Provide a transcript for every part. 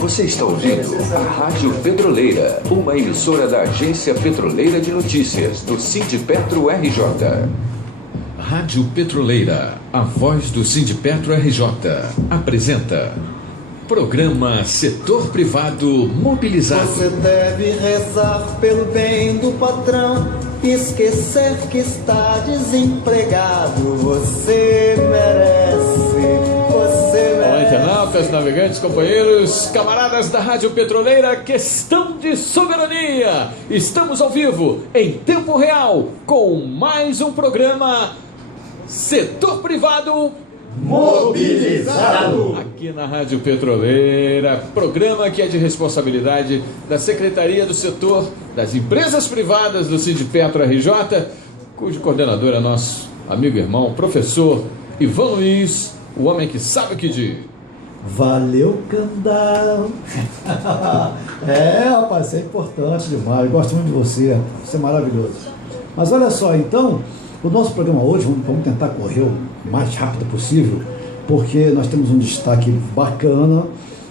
Você está ouvindo a Rádio Petroleira, uma emissora da Agência Petroleira de Notícias, do Sindipetro RJ. Rádio Petroleira, a voz do Sindipetro RJ, apresenta Programa Setor Privado Mobilizado. Você deve rezar pelo bem do patrão, esquecer que está desempregado. Você merece. Olá, internautas, navegantes, companheiros, camaradas da Rádio Petroleira, questão de soberania. Estamos ao vivo, em tempo real, com mais um programa Setor Privado Mobilizado. Aqui na Rádio Petroleira, programa que é de responsabilidade da Secretaria do Setor das Empresas Privadas do Sindipetro RJ, cujo coordenador é nosso amigo e irmão, professor Ivan Luiz, o homem que sabe o que diz. Valeu, Candal. Rapaz, isso é importante demais. Eu gosto muito de você. Você é maravilhoso. Mas olha só, então, o nosso programa hoje, vamos tentar correr o mais rápido possível, porque nós temos um destaque bacana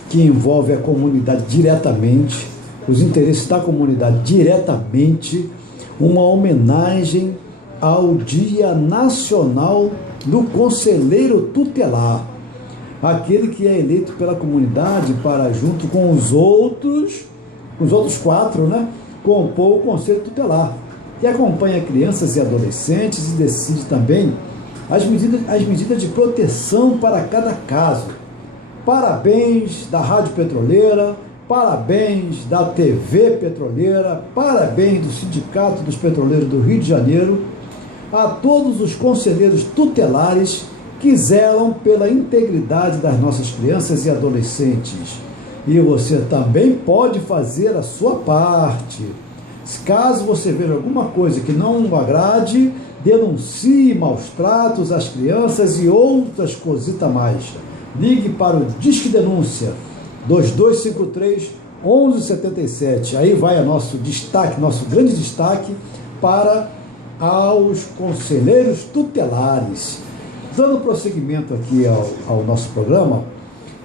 que envolve a comunidade diretamente, os interesses da comunidade diretamente, uma homenagem ao Dia Nacional do Conselheiro Tutelar, aquele que é eleito pela comunidade para, junto com os outros 4, né, compor o Conselho Tutelar, que acompanha crianças e adolescentes e decide também as medidas de proteção para cada caso. Parabéns da Rádio Petroleira, parabéns da TV Petroleira, parabéns do Sindicato dos Petroleiros do Rio de Janeiro, a todos os conselheiros tutelares que zelam pela integridade das nossas crianças e adolescentes. E você também pode fazer a sua parte. Caso você veja alguma coisa que não o agrade, denuncie maus tratos às crianças e outras cositas mais. Ligue para o Disque Denúncia 2253-1177. Aí vai o nosso destaque, nosso grande destaque para aos conselheiros tutelares. Dando prosseguimento aqui ao nosso programa,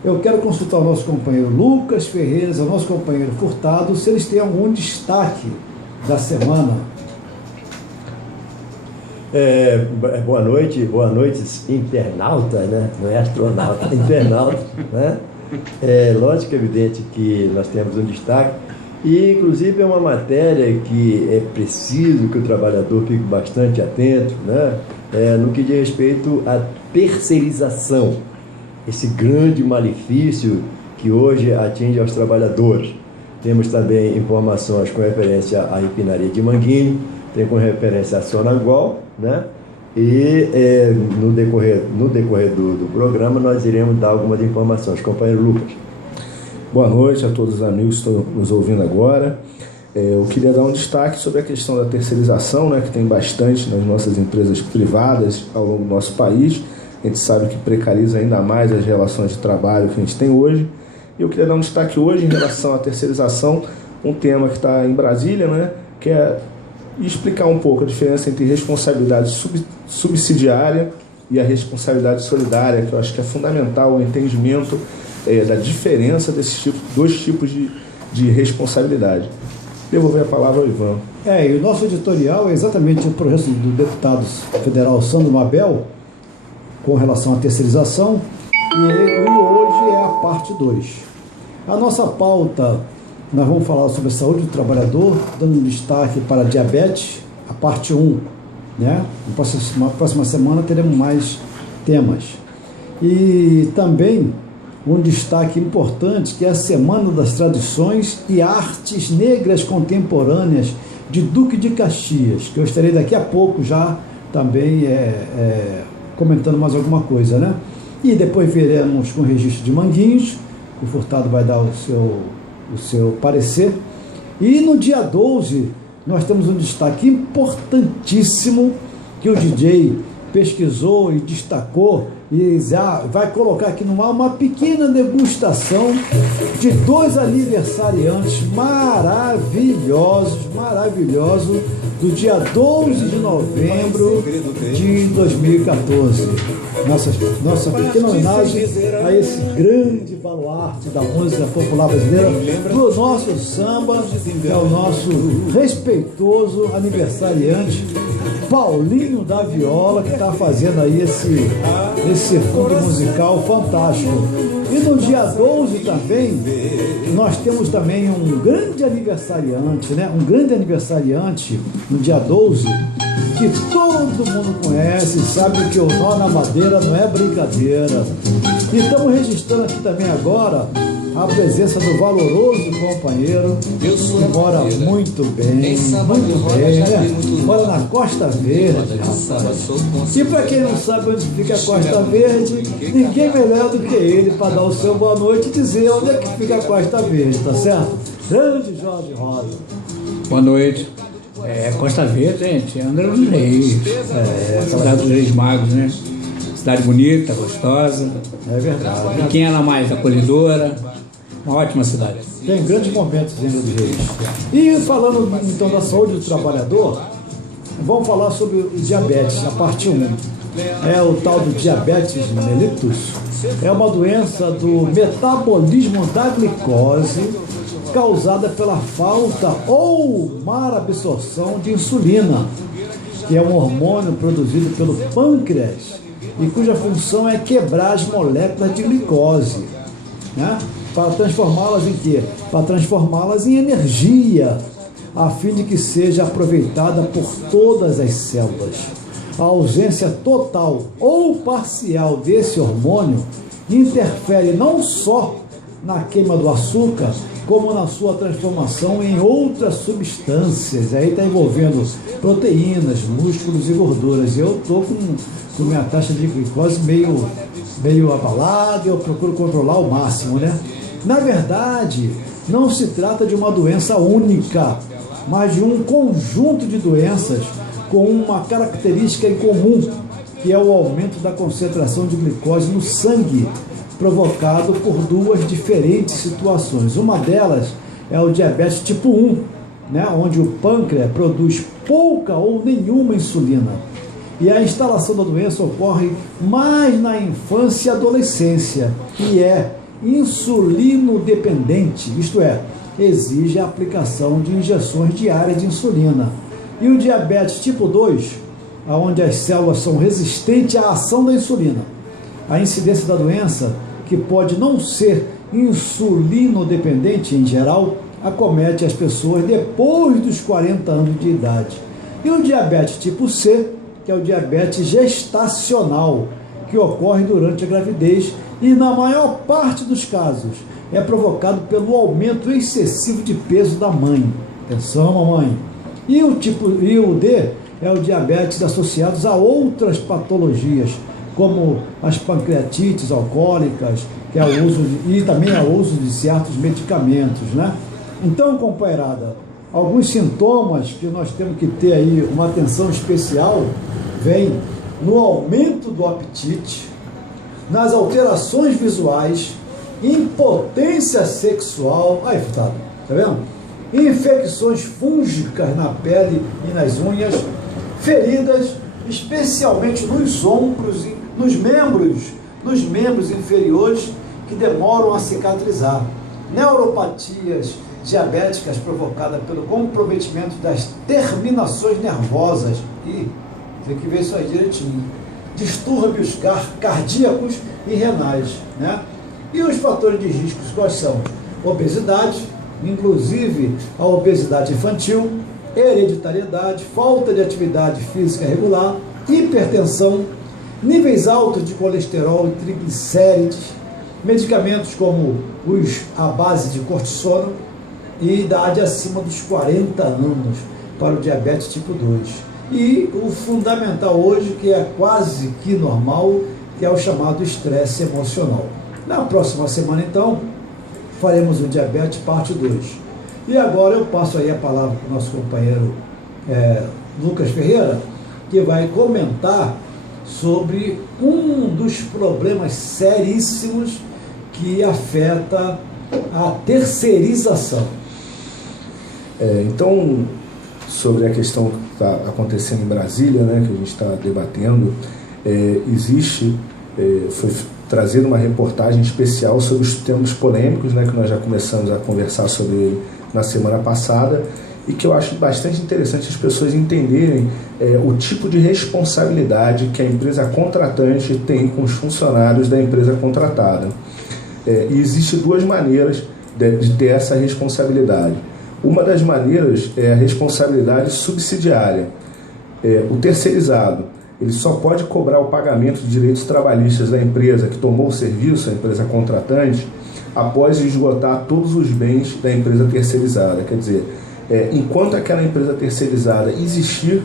eu quero consultar o nosso companheiro Lucas Ferreira, o nosso companheiro Furtado, se eles têm algum destaque da semana. Boa noite, internauta, né? Não é astronauta, internauta, né? Lógico, evidente que nós temos um destaque, e inclusive é uma matéria que é preciso que o trabalhador fique bastante atento, né? No que diz respeito à terceirização, esse grande malefício que hoje atinge aos trabalhadores. Temos também informações com referência à refinaria de Manguinho, tem com referência à Sonangol, né? E no decorrer do programa nós iremos dar algumas informações. Companheiro Lucas. Boa noite a todos os amigos que estão nos ouvindo agora. Eu queria dar um destaque sobre a questão da terceirização, né, que tem bastante nas nossas empresas privadas ao longo do nosso país. A gente sabe que precariza ainda mais as relações de trabalho que a gente tem hoje. E eu queria dar um destaque hoje em relação à terceirização, um tema que está em Brasília, né, que é explicar um pouco a diferença entre responsabilidade subsidiária e a responsabilidade solidária, que eu acho que é fundamental o entendimento da diferença desses dois tipos de responsabilidade. Devolver a palavra ao Ivan. E o nosso editorial é exatamente o projeto do deputado federal Sandro Mabel com relação à terceirização, e hoje é a parte 2. A nossa pauta, nós vamos falar sobre a saúde do trabalhador, dando um destaque para a diabetes, a parte 1, né? Na próxima semana teremos mais temas. E também um destaque importante, que é a Semana das Tradições e Artes Negras Contemporâneas de Duque de Caxias, que eu estarei daqui a pouco já também comentando mais alguma coisa, né? E depois veremos com o registro de Manguinhos, o Furtado vai dar o seu parecer. E no dia 12, nós temos um destaque importantíssimo que o DJ pesquisou e destacou, e já vai colocar aqui no ar uma pequena degustação de 2 aniversariantes maravilhosos do dia 12 de novembro de 2014. Nossa pequena homenagem a esse grande baluarte da música popular brasileira, do nosso samba, é o nosso respeitoso aniversariante Paulinho da Viola, que está fazendo aí esse fundo musical fantástico. E no dia 12 também, nós temos também um grande aniversariante, né? Um grande aniversariante no dia 12, que todo mundo conhece, sabe que o nó na madeira não é brincadeira. E estamos registrando aqui também agora a presença do valoroso companheiro, que mora muito bem, né? Mora na Costa Verde, rapaz. E para quem não sabe onde fica a Costa Verde, ninguém melhor do que ele para dar o seu boa noite e dizer onde é que fica a Costa Verde, tá certo? Grande Jorge Rosa. Boa noite. Costa Verde, gente, Angra dos Reis, cidade dos Reis Magos, né? Cidade bonita, gostosa. É verdade. Pequena, mais acolhedora. Uma ótima cidade. Tem grandes momentos em Angra dos Reis. E falando então da saúde do trabalhador, vamos falar sobre o diabetes, a parte 1. É o tal do diabetes mellitus. É uma doença do metabolismo da glicose causada pela falta ou má absorção de insulina, que é um hormônio produzido pelo pâncreas e cuja função é quebrar as moléculas de glicose, né? Para transformá-las em quê? Para transformá-las em energia, a fim de que seja aproveitada por todas as células. A ausência total ou parcial desse hormônio interfere não só na queima do açúcar, como na sua transformação em outras substâncias. Aí está envolvendo proteínas, músculos e gorduras. Eu estou com minha taxa de glicose meio abalada, eu procuro controlar ao máximo, né? Na verdade, não se trata de uma doença única, mas de um conjunto de doenças com uma característica em comum, que é o aumento da concentração de glicose no sangue, provocado por 2 diferentes situações. Uma delas é o diabetes tipo 1, né, onde o pâncreas produz pouca ou nenhuma insulina. E a instalação da doença ocorre mais na infância e adolescência e é insulino-dependente, isto é, exige a aplicação de injeções diárias de insulina. E o diabetes tipo 2, onde as células são resistentes à ação da insulina. A incidência da doença, que pode não ser insulino-dependente em geral, acomete as pessoas depois dos 40 anos de idade. E o diabetes tipo C, que é o diabetes gestacional, que ocorre durante a gravidez e, na maior parte dos casos, é provocado pelo aumento excessivo de peso da mãe. Atenção, mamãe! E o D é o diabetes associado a outras patologias, como as pancreatites alcoólicas, que é o uso e também o uso de certos medicamentos, né? Então, companheirada, alguns sintomas que nós temos que ter aí uma atenção especial vem no aumento do apetite, nas alterações visuais, impotência sexual, aí, tá vendo? Infecções fúngicas na pele e nas unhas, feridas, especialmente nos ombros e nos membros inferiores que demoram a cicatrizar, neuropatias diabéticas provocadas pelo comprometimento das terminações nervosas, e tem que ver isso aí direitinho, distúrbios cardíacos e renais, né? E os fatores de risco quais são? Obesidade, inclusive a obesidade infantil, hereditariedade, falta de atividade física regular, hipertensão, níveis altos de colesterol e triglicérides, medicamentos como os à base de cortisona e idade acima dos 40 anos para o diabetes tipo 2. E o fundamental hoje, que é quase que normal, que é o chamado estresse emocional. Na próxima semana, então, faremos o diabetes parte 2. E agora eu passo aí a palavra para o nosso companheiro Lucas Ferreira, que vai comentar sobre um dos problemas seríssimos que afeta a terceirização. Então, sobre a questão que está acontecendo em Brasília, né, que a gente está debatendo, foi trazida uma reportagem especial sobre os temas polêmicos, né, que nós já começamos a conversar sobre ele na semana passada, e que eu acho bastante interessante as pessoas entenderem o tipo de responsabilidade que a empresa contratante tem com os funcionários da empresa contratada. E existem duas maneiras de ter essa responsabilidade. Uma das maneiras é a responsabilidade subsidiária. O terceirizado, ele só pode cobrar o pagamento de direitos trabalhistas da empresa que tomou o serviço, a empresa contratante, após esgotar todos os bens da empresa terceirizada. Quer dizer, enquanto aquela empresa terceirizada existir,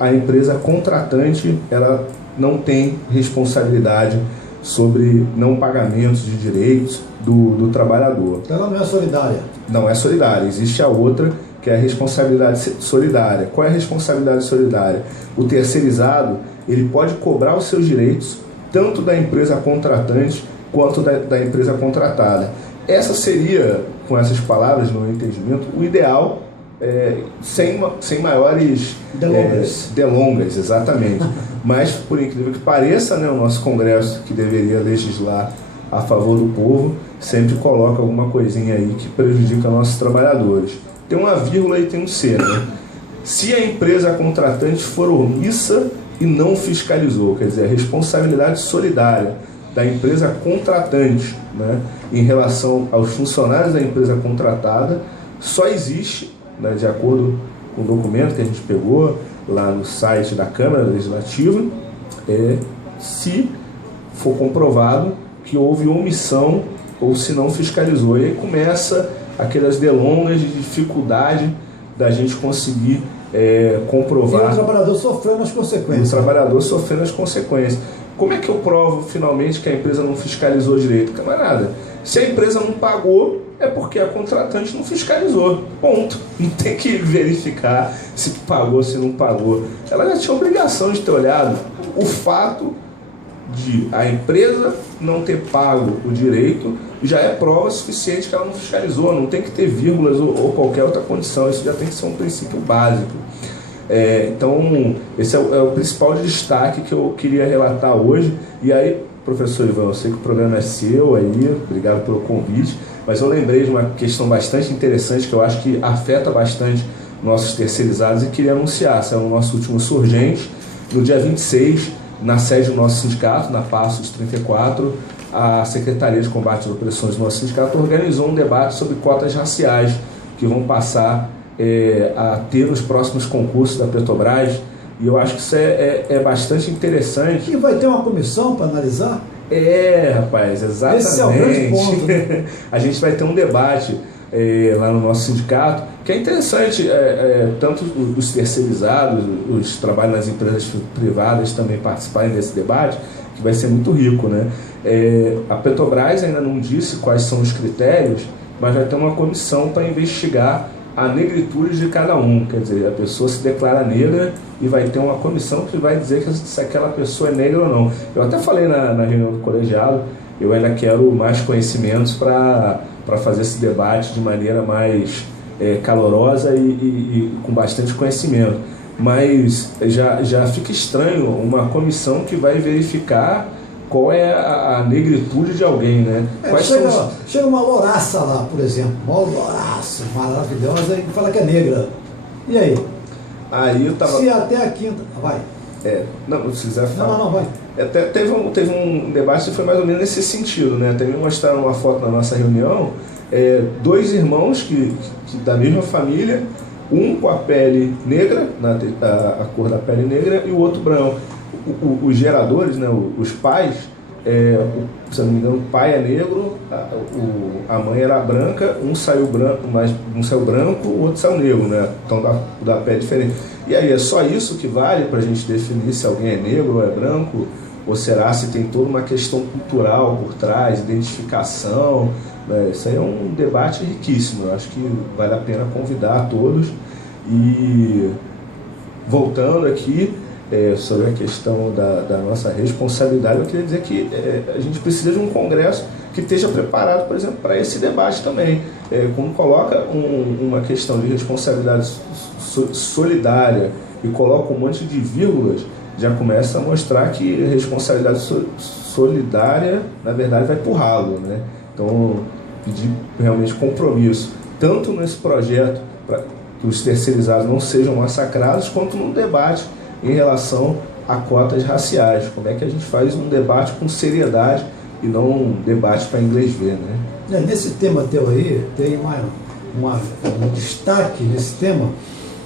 a empresa contratante ela não tem responsabilidade sobre não pagamentos de direitos do trabalhador. Então ela não é solidária? Não é solidária. Existe a outra, que é a responsabilidade solidária. Qual é a responsabilidade solidária? O terceirizado ele pode cobrar os seus direitos tanto da empresa contratante quanto da empresa contratada. Essa seria, com essas palavras, no meu entendimento, o ideal, sem maiores delongas, exatamente. Mas, por incrível que pareça, né, o nosso Congresso, que deveria legislar a favor do povo, sempre coloca alguma coisinha aí que prejudica nossos trabalhadores. Tem uma vírgula e tem um C, né? Se a empresa contratante for omissa e não fiscalizou, quer dizer, a responsabilidade solidária da empresa contratante, né, em relação aos funcionários da empresa contratada só existe, né, de acordo com o documento que a gente pegou lá no site da Câmara Legislativa, se for comprovado que houve omissão ou se não fiscalizou. E aí começa aquelas delongas de dificuldade da gente conseguir comprovar. E o trabalhador sofrendo as consequências. O trabalhador sofrendo as consequências. Como é que eu provo finalmente que a empresa não fiscalizou direito? Camarada, se a empresa não pagou, é porque a contratante não fiscalizou. Ponto. Não tem que verificar se pagou, se não pagou. Ela já tinha obrigação de ter olhado. O fato de a empresa não ter pago o direito já é prova suficiente que ela não fiscalizou. Não tem que ter vírgulas ou qualquer outra condição. Isso já tem que ser um princípio básico. Então, esse é o principal destaque que eu queria relatar hoje. E aí, professor Ivan, eu sei que o programa é seu aí, obrigado pelo convite, mas eu lembrei de uma questão bastante interessante que eu acho que afeta bastante nossos terceirizados e queria anunciar. Esse é o nosso último Surgente. No dia 26, na sede do nosso sindicato, na Passos 34, a Secretaria de Combate às Opressões do nosso sindicato organizou um debate sobre cotas raciais que vão passar a ter nos próximos concursos da Petrobras, e eu acho que isso é bastante interessante. E vai ter uma comissão para analisar? Rapaz, exatamente. Esse é o grande ponto, né? A gente vai ter um debate lá no nosso sindicato, que é interessante, tanto os terceirizados, os que trabalham nas empresas privadas também participarem desse debate, que vai ser muito rico, né? A Petrobras ainda não disse quais são os critérios, mas vai ter uma comissão para investigar a negritude de cada um. Quer dizer, a pessoa se declara negra e vai ter uma comissão que vai dizer se aquela pessoa é negra ou não. Eu até falei na reunião do colegiado, eu ainda quero mais conhecimentos para fazer esse debate de maneira mais calorosa e com bastante conhecimento. Mas já fica estranho uma comissão que vai verificar qual é a negritude de alguém, né? Chega uma louraça lá, por exemplo, uma louraça maravilhosa e fala que é negra. E aí? Aí eu tava... Se até a quinta... Vai. Não, se quiser falar. Não, vai. Teve um debate que foi mais ou menos nesse sentido, né? Até me mostraram uma foto na nossa reunião, dois irmãos que da mesma família, um com a pele negra, a cor da pele negra, e o outro branco. Os geradores, né, os pais, se não me engano, o pai é negro, a mãe era branca, um saiu branco, o outro saiu negro, né? Então da pele diferente. E aí é só isso que vale para a gente definir se alguém é negro ou é branco? Ou será se tem toda uma questão cultural por trás, identificação? Né? Isso aí é um debate riquíssimo. Eu acho que vale a pena convidar a todos. E voltando aqui, sobre a questão da nossa responsabilidade, eu queria dizer que a gente precisa de um Congresso que esteja preparado, por exemplo, para esse debate também. Como coloca uma questão de responsabilidade solidária e coloca um monte de vírgulas, já começa a mostrar que a responsabilidade solidária, na verdade, vai para o ralo, né? Então, pedir realmente compromisso, tanto nesse projeto para que os terceirizados não sejam massacrados, quanto no debate em relação a cotas raciais. Como é que a gente faz um debate com seriedade e não um debate para inglês ver, né? Nesse tema teu aí, tem um destaque nesse tema,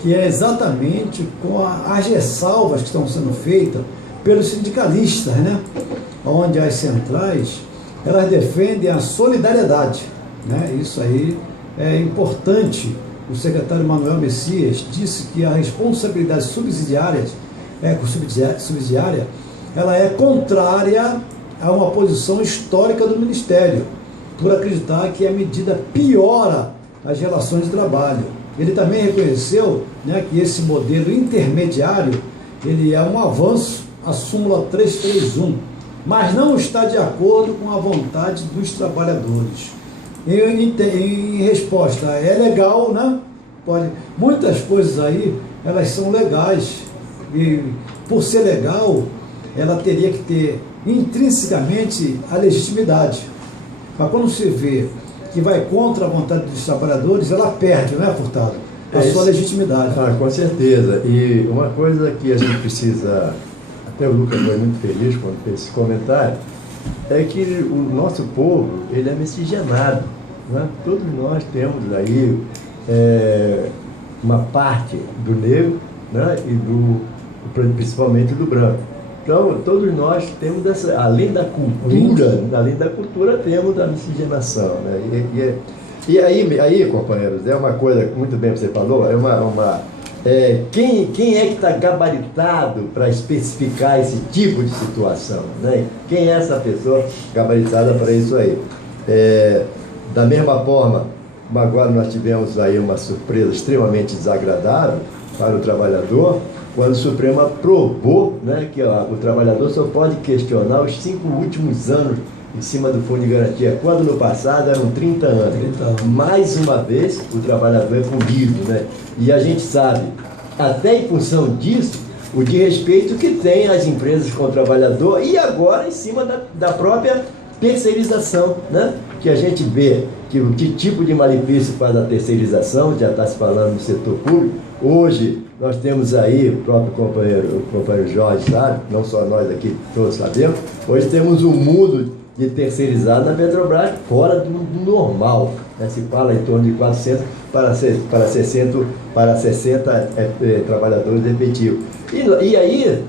que é exatamente com as ressalvas que estão sendo feitas pelos sindicalistas, né? Onde as centrais, elas defendem a solidariedade, né? Isso aí é importante. O secretário Manuel Messias disse que a responsabilidade subsidiária, ela é contrária a uma posição histórica do Ministério, por acreditar que a medida piora as relações de trabalho. Ele também reconheceu, né, que esse modelo intermediário ele é um avanço à súmula 331, mas não está de acordo com a vontade dos trabalhadores. Em resposta, é legal, né? Muitas coisas aí, elas são legais, e por ser legal, ela teria que ter intrinsecamente a legitimidade. Mas quando se vê que vai contra a vontade dos trabalhadores, ela perde, não é, Furtado? A sua legitimidade. Com certeza. E uma coisa que a gente precisa, até o Lucas foi muito feliz quando fez esse comentário, é que o nosso povo, ele é miscigenado, né? Todos nós temos aí uma parte do negro, né? E principalmente do branco. Então, todos nós temos além da cultura, temos a miscigenação, né? E aí, companheiros, é uma coisa que muito bem você falou, quem é que está gabaritado para especificar esse tipo de situação, né? Quem é essa pessoa gabaritada para isso aí? Da mesma forma, agora nós tivemos aí uma surpresa extremamente desagradável para o trabalhador, quando o Supremo aprovou, né, que o trabalhador só pode questionar os 5 últimos anos em cima do fundo de garantia, quando no passado eram 30 anos. Mais uma vez, o trabalhador é punido, né? E a gente sabe, até em função disso, o desrespeito que tem as empresas com o trabalhador e agora em cima da própria terceirização, né? Que a gente vê que tipo de malefício faz a terceirização, já está se falando no setor público. Hoje nós temos aí, o próprio companheiro Jorge sabe, não só nós aqui todos sabemos, hoje temos um mundo de terceirizado na Petrobras fora do normal, né? Se fala em torno de 400 para 60 trabalhadores efetivos. E aí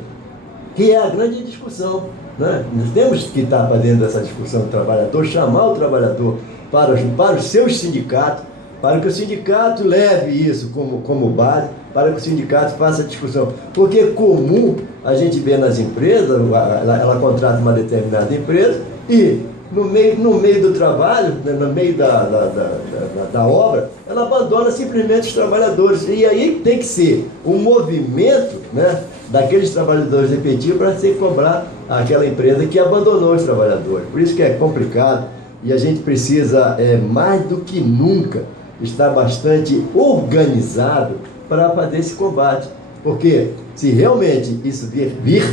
que é a grande discussão, né? Nós temos que estar fazendo essa discussão do trabalhador, chamar o trabalhador para os seus sindicatos, para que o sindicato leve isso como base, para que o sindicato faça a discussão. Porque é comum a gente ver nas empresas, ela contrata uma determinada empresa e no meio do trabalho, no meio da obra, ela abandona simplesmente os trabalhadores. E aí tem que ser um movimento, né, daqueles trabalhadores efetivos para se cobrar aquela empresa que abandonou os trabalhadores. Por isso que é complicado e a gente precisa, mais do que nunca, estar bastante organizado para fazer esse combate. Porque se realmente isso vir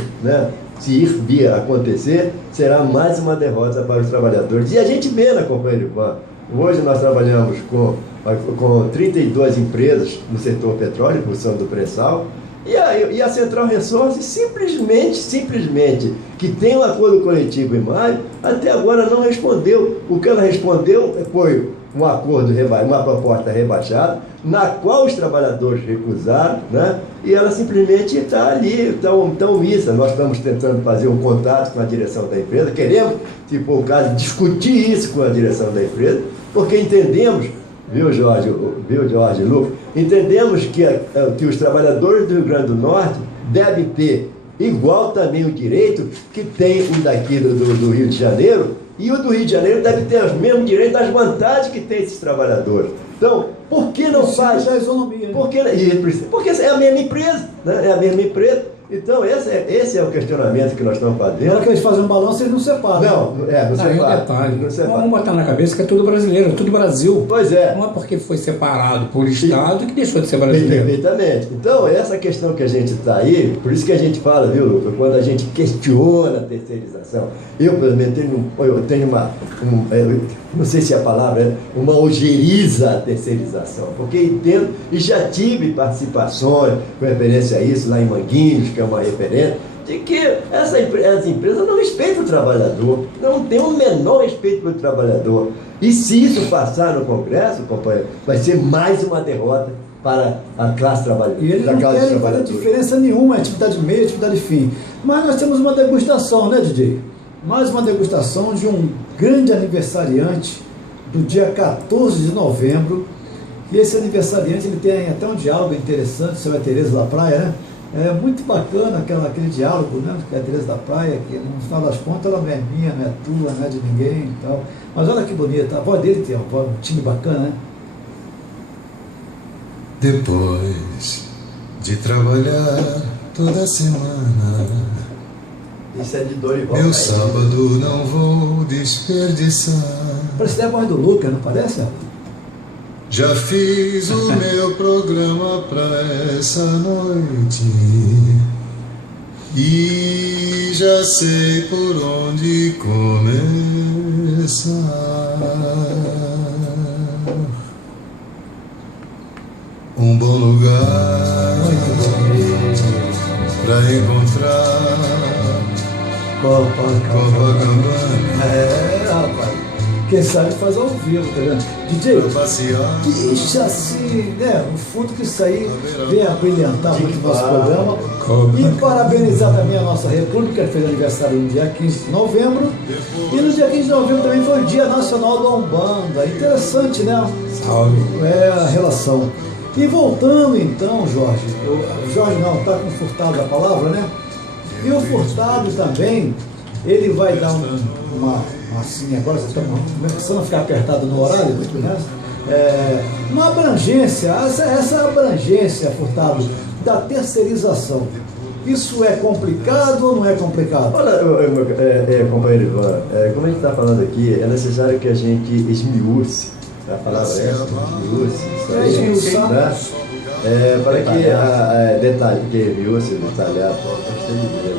a acontecer, será mais uma derrota para os trabalhadores. E a gente vê na companhia Ivan, hoje nós trabalhamos com 32 empresas no setor petróleo, em função do pré-sal, e a Central Resources simplesmente, que tem um acordo coletivo em maio, até agora não respondeu. O que ela respondeu foi um acordo, uma proposta rebaixada, na qual os trabalhadores recusaram, né? E ela simplesmente está ali, tão omissa. Nós estamos tentando fazer um contato com a direção da empresa, queremos, se for o caso, discutir isso com a direção da empresa, porque entendemos, viu, Jorge e Lucas, entendemos que os trabalhadores do Rio Grande do Norte devem ter igual também o direito que tem o daqui do Rio de Janeiro, e o do Rio de Janeiro deve ter os mesmos direitos, as vantagens que tem esses trabalhadores. Então, por que não faz? A isonomia, né? Porque é a mesma empresa, né? É a mesma empresa. Então, esse é o questionamento que nós estamos Na fazendo. hora que eles fazem um balanço, eles não separam. Não Não, e um separa. detalhe, Não separa. vamos botar na cabeça que é tudo brasileiro, é tudo Brasil. Pois é. Não é porque foi separado por Estado que deixou de ser brasileiro. Perfeitamente. Então, essa questão que a gente está aí, por isso que a gente fala, viu, Lucas, quando a gente questiona a terceirização, eu, pelo menos, eu tenho não sei se a palavra é, uma ojeriza à terceirização, porque entendo, e já tive participações com referência a isso, lá em Manguinhos, que é uma referência, de que as empresas não respeitam o trabalhador, não tem o menor respeito pelo trabalhador. E se isso passar no Congresso, companheiro, vai ser mais uma derrota para a classe trabalhadora. E eles não querem fazer diferença nenhuma, atividade meio, atividade fim. Mas nós temos uma degustação, né, DJ? Mais uma degustação de um grande aniversariante do dia 14 de novembro. E esse aniversariante, ele tem até um diálogo interessante sobre a Tereza da Praia, né? É muito bacana aquele diálogo, né? Que a Tereza da Praia, que no final das contas ela não é minha, não é tua, não é de ninguém e tal. Mas olha que bonita, a voz dele tem um time bacana, né? Depois de trabalhar toda semana, Isso é de Dorival. meu sábado não vou desperdiçar. Parece a voz do Lucas, não parece? Já fiz o meu programa pra essa noite e já sei por onde começar. Um bom lugar pra encontrar Copacabana. É, rapaz. Quem sabe faz ao vivo, tá vendo? DJ, pra passear. deixa assim, né? O fundo que isso aí vem a brilhantar muito o nosso programa. E parabenizar também a nossa República, que fez aniversário no dia 15 de novembro. E no dia 15 de novembro também foi o Dia Nacional da Umbanda. Interessante, né? Salve. É a relação. E voltando então, Jorge, Jorge não, está com o Furtado a palavra, né? E o Furtado também, ele vai dar uma assim, agora você está começando a ficar apertado no horário, né? Uma abrangência, essa abrangência, Furtado, da terceirização. Isso é complicado ou não é complicado? Olha, companheiro Ivan, como a gente está falando aqui, é necessário que a gente esmiúce, a palavra é essa, esmiúce, isso aí, Esmiuçar. né? Para que detalhe, porque esmiúce, detalhar, gostei de ver.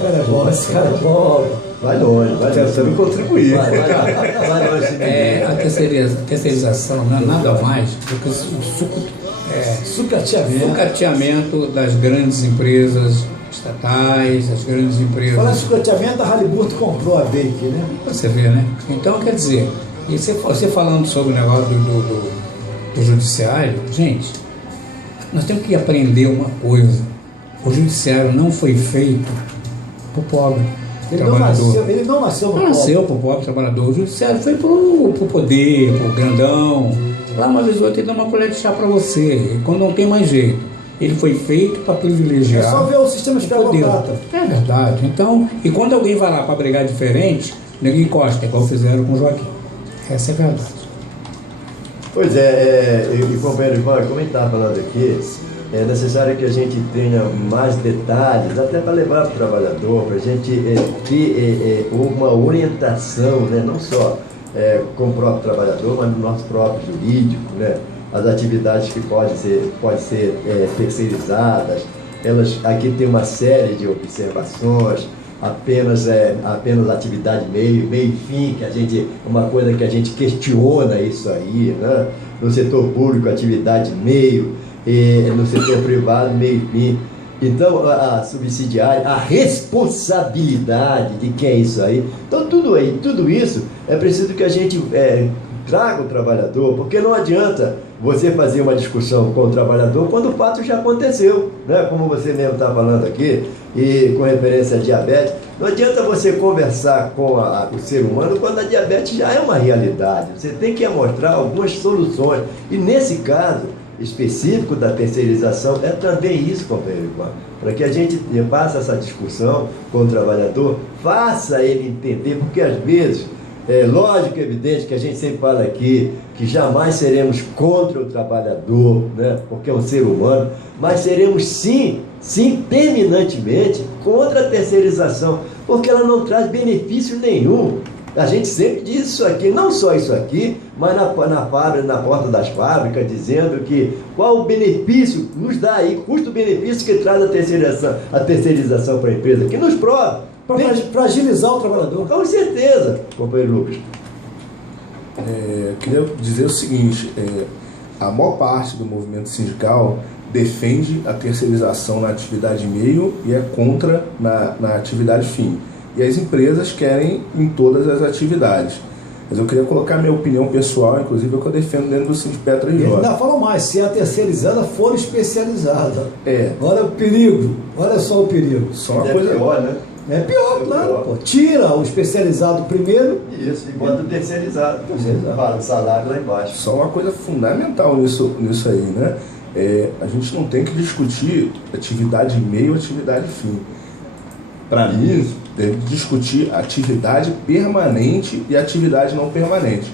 Cara é bom, esse cara é bom. Vai longe, vai Tentando contribuir. Vai longe. A terceirização não é nada mais do que o sucateamento das grandes empresas estatais, as grandes empresas. Falando em sucateamento, a Halliburton comprou a Bake, né? Você vê, né? Então, quer dizer, e você falando sobre o negócio do judiciário, gente, nós temos que aprender uma coisa. O judiciário não foi feito para o pobre trabalhador. Ele não nasceu no Não nasceu para o pobre trabalhador. O judiciário foi para o poder, para o grandão. Lá uma vez ou outra ele dá uma colher de chá para você. E quando não tem mais jeito. Ele foi feito para privilegiar. É só ver o sistema escravocrata. É verdade. Então, e quando alguém vai lá para brigar diferente, ninguém encosta, igual fizeram com o Joaquim. Essa é a verdade. Pois e companheiro Ivan, como a gente estava falando aqui, é necessário que a gente tenha mais detalhes, até para levar para o trabalhador, para a gente ter uma orientação, né? Não só com o próprio trabalhador, mas no nosso próprio jurídico, né? As atividades que podem ser terceirizadas, elas aqui tem uma série de observações, apenas atividade meio e fim, uma coisa que a gente questiona isso aí, né? No setor público, atividade meio, e no setor privado, meio e fim. Então, a subsidiária, a responsabilidade de quem é isso aí. Então, tudo isso é preciso que a gente traga o trabalhador, porque não adianta você fazer uma discussão com o trabalhador quando o fato já aconteceu, né? Como você mesmo está falando aqui, e com referência à diabetes, não adianta você conversar com o ser humano quando a diabetes já é uma realidade. Você tem que mostrar algumas soluções, e nesse caso específico da terceirização é também isso, companheiro Ivan, para que a gente faça essa discussão com o trabalhador, faça ele entender, porque às vezes lógico e evidente que a gente sempre fala aqui que jamais seremos contra o trabalhador, né? Porque é um ser humano, mas seremos sim sim, terminantemente, contra a terceirização, porque ela não traz benefício nenhum. A gente sempre diz isso aqui, não só isso aqui, mas na porta das fábricas, dizendo que qual o benefício nos dá aí, custo-benefício que traz a terceirização para a empresa, que nos prova. Para agilizar o trabalhador. Com certeza, companheiro Lucas. Queria dizer o seguinte, a maior parte do movimento sindical defende a terceirização na atividade meio e é contra na atividade fim. E as empresas querem em todas as atividades. Mas eu queria colocar minha opinião pessoal, inclusive o que eu defendo dentro do Sindipetro RJ. E ainda fala mais, se a terceirizada for especializada. É. Olha o perigo, olha só o perigo. Só uma coisa pior, né? É pior, claro. Pô. Tira o especializado primeiro. Isso, e bota o terceirizado. Para o salário lá embaixo. Só uma coisa fundamental nisso aí, né? A gente não tem que discutir atividade meio e atividade fim. Para mim, deve discutir atividade permanente e atividade não permanente.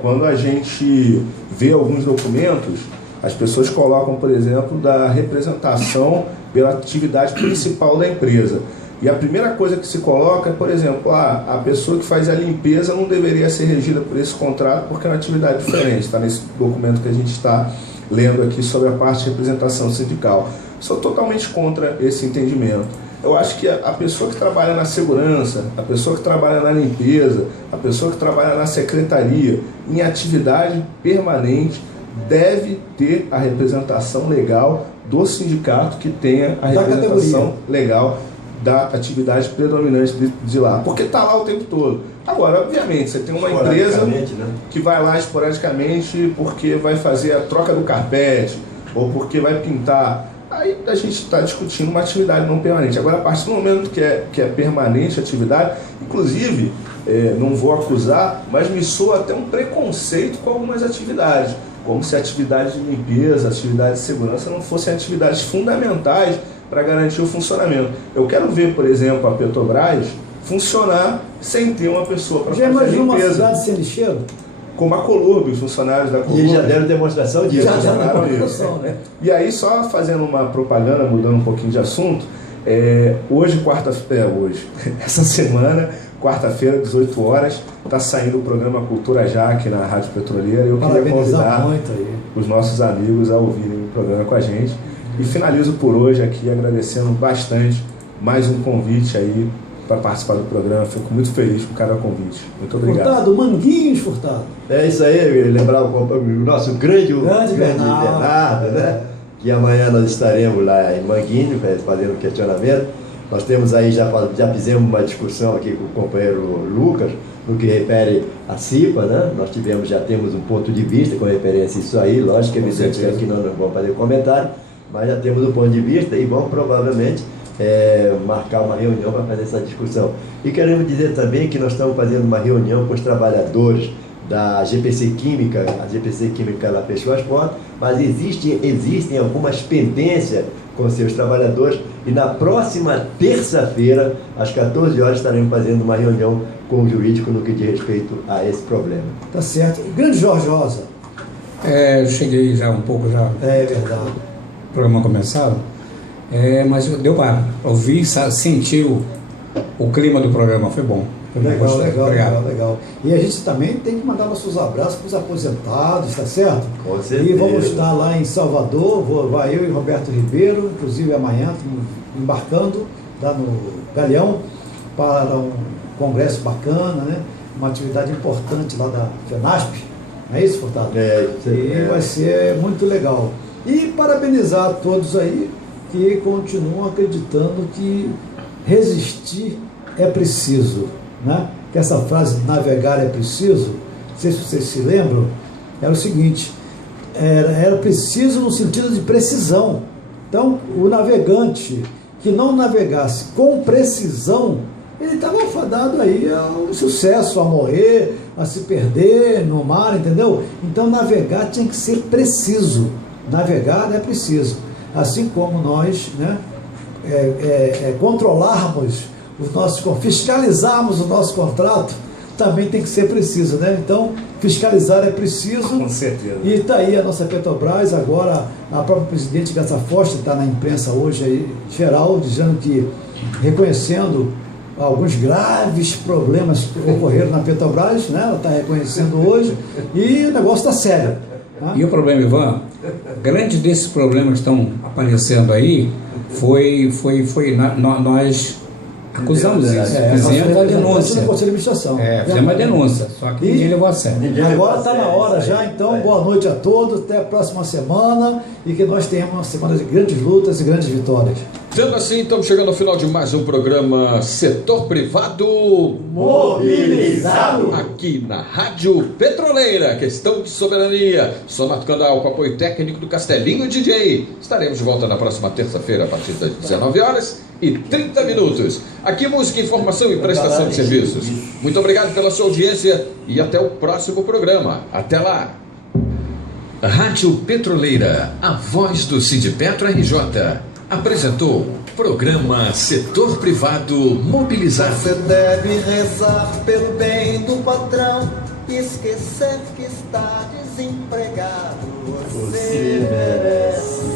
Quando a gente vê alguns documentos, as pessoas colocam, por exemplo, da representação pela atividade principal da empresa. E a primeira coisa que se coloca é, por exemplo, a pessoa que faz a limpeza não deveria ser regida por esse contrato porque é uma atividade diferente. Está nesse documento que a gente está lendo aqui sobre a parte de representação sindical. Sou totalmente contra esse entendimento. Eu acho que a pessoa que trabalha na segurança, a pessoa que trabalha na limpeza, a pessoa que trabalha na secretaria, em atividade permanente, deve ter a representação legal do sindicato que tenha a representação legal da atividade predominante de lá. Porque está lá o tempo todo. Agora, obviamente, você tem uma empresa que vai lá esporadicamente porque vai fazer a troca do carpete ou porque vai pintar. Aí a gente está discutindo uma atividade não permanente. Agora, a partir do momento que é permanente a atividade, inclusive, não vou acusar, mas me soa até um preconceito com algumas atividades, como se a atividade de limpeza, a atividade de segurança não fossem atividades fundamentais para garantir o funcionamento. Eu quero ver, por exemplo, a Petrobras funcionar sem ter uma pessoa para fazer a limpeza. Já imaginou uma cidade sem lixeiro? Como a Colurb, os funcionários da Colurb. E já deram demonstração disso. Já deram demonstração, né? E aí, só fazendo uma propaganda, mudando um pouquinho de assunto, essa semana, quarta-feira, 18 horas, está saindo o programa Cultura Já aqui na Rádio Petroleira. Eu queria convidar os nossos amigos a ouvirem o programa com a gente. E finalizo por hoje aqui agradecendo bastante mais um convite aí para participar do programa. Fico muito feliz com cada convite. Muito obrigado. Furtado, Manguinhos Furtado. É isso aí, lembrar o nosso grande Bernardo, né? Que amanhã nós estaremos lá em Manguinhos fazendo questionamento. Nós temos aí, já fizemos uma discussão aqui com o companheiro Lucas, no que refere à CIPA, né? Nós já temos um ponto de vista com referência a isso aí, lógico que evidente aqui não vamos fazer comentário, mas já temos um ponto de vista e vamos provavelmente marcar uma reunião para fazer essa discussão. E queremos dizer também que nós estamos fazendo uma reunião com os trabalhadores da GPC Química. A GPC Química ela fechou as portas, mas existem algumas pendências com seus trabalhadores e na próxima terça-feira, às 14 horas, estaremos fazendo uma reunião com o jurídico no que diz respeito a esse problema. Tá certo. O grande Jorge Rosa. Eu cheguei já um pouco já. É verdade. O programa começaram. Mas deu para ouvir, sentir o clima do programa, foi bom. Legal. E a gente também tem que mandar nossos abraços para os aposentados, tá certo? Com certeza. E vamos estar lá em Salvador, vai eu e Roberto Ribeiro, inclusive amanhã estamos embarcando lá no Galeão para um congresso bacana, né? Uma atividade importante lá da FENASP, não é isso, Furtado? E vai ser muito legal. E parabenizar a todos aí que continuam acreditando que resistir é preciso, né? Que essa frase de navegar é preciso, não sei se vocês se lembram, era o seguinte, era preciso no sentido de precisão. Então, o navegante que não navegasse com precisão, ele estava fadado aí ao sucesso, a morrer, a se perder no mar, entendeu? Então, navegar tinha que ser preciso. Navegar é preciso. Assim como nós, né, controlarmos os nossos, fiscalizarmos o nosso contrato, também tem que ser preciso, né? Então, fiscalizar é preciso. Com certeza. E está aí a nossa Petrobras, agora a própria presidente Graça Foster está na imprensa hoje aí, geral, dizendo que, reconhecendo alguns graves problemas que ocorreram na Petrobras, né? Ela está reconhecendo hoje, e o negócio está sério. Tá? E o problema, Ivan, grande desses problemas que estão aparecendo aí, nós acusamos isso, fizemos a denúncia. No Conselho de Administração. Fizemos a denúncia, só que ninguém levou a sério. Agora está na hora já, então boa noite a todos, até a próxima semana, e que nós tenhamos uma semana de grandes lutas e grandes vitórias. Sendo assim, estamos chegando ao final de mais um programa Setor Privado Mobilizado. aqui na Rádio Petroleira. Questão de soberania. Sonato Candal com apoio técnico do Castelinho DJ. Estaremos de volta na próxima terça-feira a partir das 19h30. Aqui música, informação e prestação de serviços. Muito obrigado pela sua audiência e até o próximo programa. Até lá. Rádio Petroleira, a voz do Sindipetro RJ. Apresentou programa Setor Privado Mobilizado. Você deve rezar pelo bem do patrão e esquecer que está desempregado. Você merece.